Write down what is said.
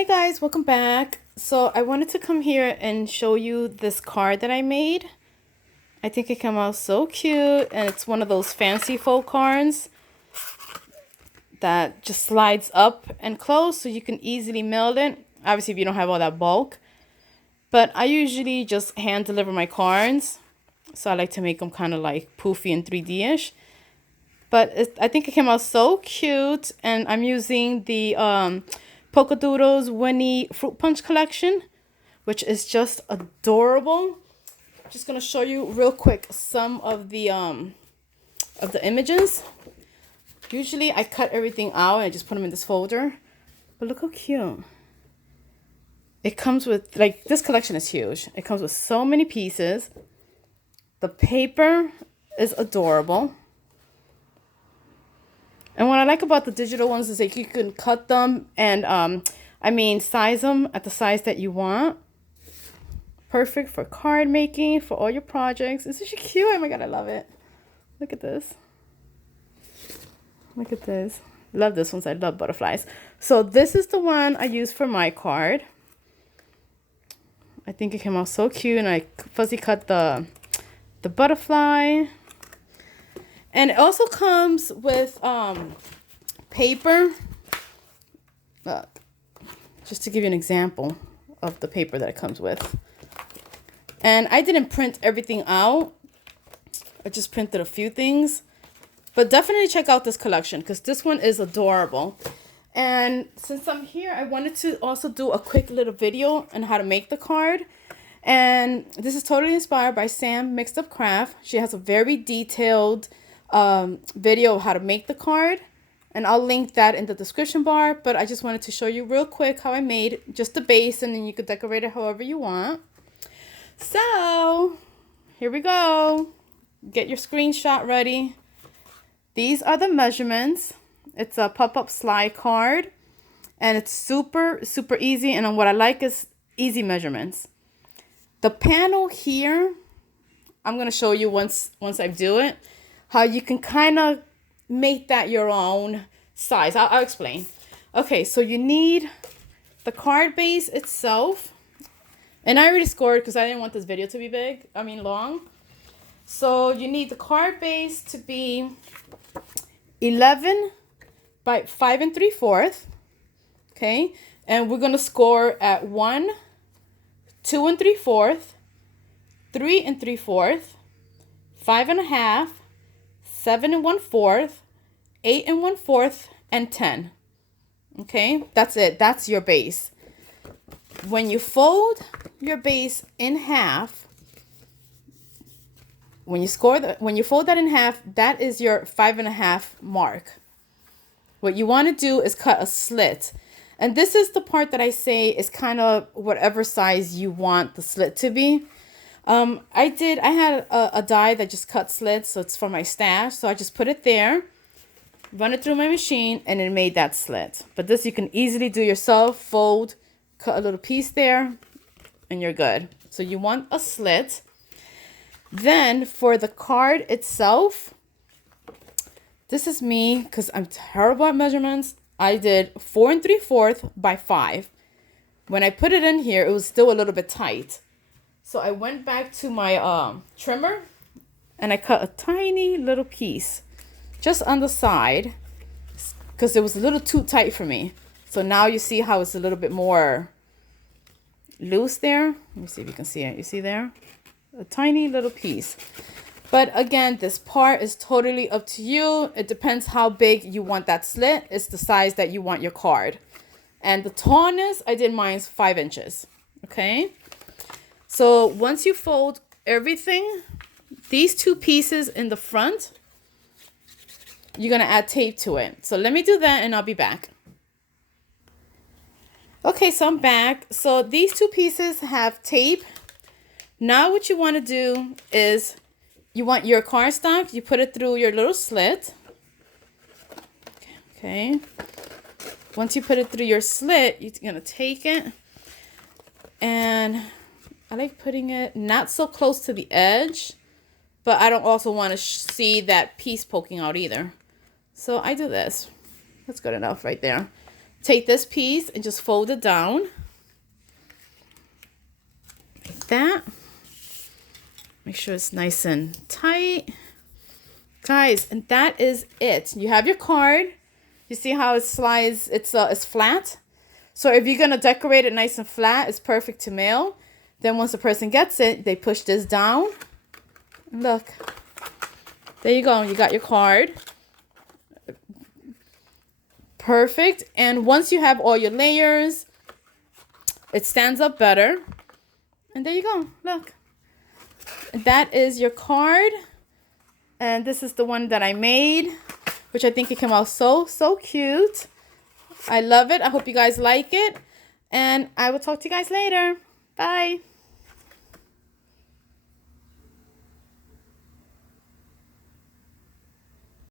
Hey guys, welcome back. So I wanted to come here and show you this card that I made. I think it came out so cute, and it's one of those fancy fold cards that just slides up and close so you can easily mail it. Obviously if you don't have all that bulk. But I usually just hand deliver my cards. So I like to make them kind of like poofy and 3D-ish. But I think it came out so cute, and I'm using the Polkadoodles Winnie Fruit Punch collection, which is just adorable. Just gonna show you real quick some of the images. Usually I cut everything out and I just put them in this folder, but look how cute. It comes with, like, this collection is huge. It comes with so many pieces. The paper is adorable. And what I like about the digital ones is that you can cut them and, size them at the size that you want. Perfect for card making, for all your projects. It's such cute. Oh my God, I love it. Look at this. Look at this. Love this one. I love butterflies. So this is the one I use for my card. I think it came out so cute, and I fuzzy cut the butterfly. And it also comes with paper. Look, just to give you an example of the paper that it comes with. And I didn't print everything out. I just printed a few things. But definitely check out this collection because this one is adorable. And since I'm here, I wanted to also do a quick little video on how to make the card. And this is totally inspired by Sam Mixed Up Craft. She has a very detailed video of how to make the card, and I'll link that in the description bar. But I just wanted to show you real quick how I made just the base, and then you could decorate it however you want. So here we go. Get your screenshot ready. These are the measurements. It's a pop-up slide card, and it's super easy. And what I like is easy measurements. The panel here, I'm gonna show you once I do it, how you can kind of make that your own size. I'll explain. Okay, so you need the card base itself. And I already scored because I didn't want this video to be long. So you need the card base to be 11 by 5 3/4. Okay, and we're going to score at 1, 2 3/4, 3 3/4, 5 1/2, 7 1/4, 8 1/4, and 10. Okay, that's it. That's your base. When you fold your base in half, when you fold that in half, that is your 5 1/2 mark. What you want to do is cut a slit. And this is the part that I say is kind of whatever size you want the slit to be. I had a die that just cut slits, so it's for my stash. So I just put it there, run it through my machine, and it made that slit. But this you can easily do yourself. Fold, cut a little piece there, and you're good. So you want a slit. Then for the card itself, this is me because I'm terrible at measurements. I did 4 3/4 by 5. When I put it in here, it was still a little bit tight. So I went back to my trimmer and I cut a tiny little piece just on the side because it was a little too tight for me. So now you see how it's a little bit more loose there. Let me see if you can see it. You see there? A tiny little piece. But again, this part is totally up to you. It depends how big you want that slit. It's the size that you want your card. And the tallness, I did mine's 5 inches. Okay? So once you fold everything, these two pieces in the front, you're going to add tape to it. So let me do that and I'll be back. Okay, so I'm back. So these two pieces have tape. Now what you want to do is you want your cardstock, you put it through your little slit. Okay. Once you put it through your slit, you're going to take it, and I like putting it not so close to the edge, but I don't also want to see that piece poking out either. So I do this. That's good enough right there. take this piece and just fold it down like that. Make sure it's nice and tight. Guys, and that is it. You have your card. You see how it slides, it's flat. So if you're going to decorate it nice and flat, it's perfect to mail. Then once the person gets it, they push this down. Look. There you go. You got your card. Perfect. And once you have all your layers, it stands up better. And there you go. Look. That is your card. And this is the one that I made, which I think it came out so cute. I love it. I hope you guys like it. And I will talk to you guys later. Bye.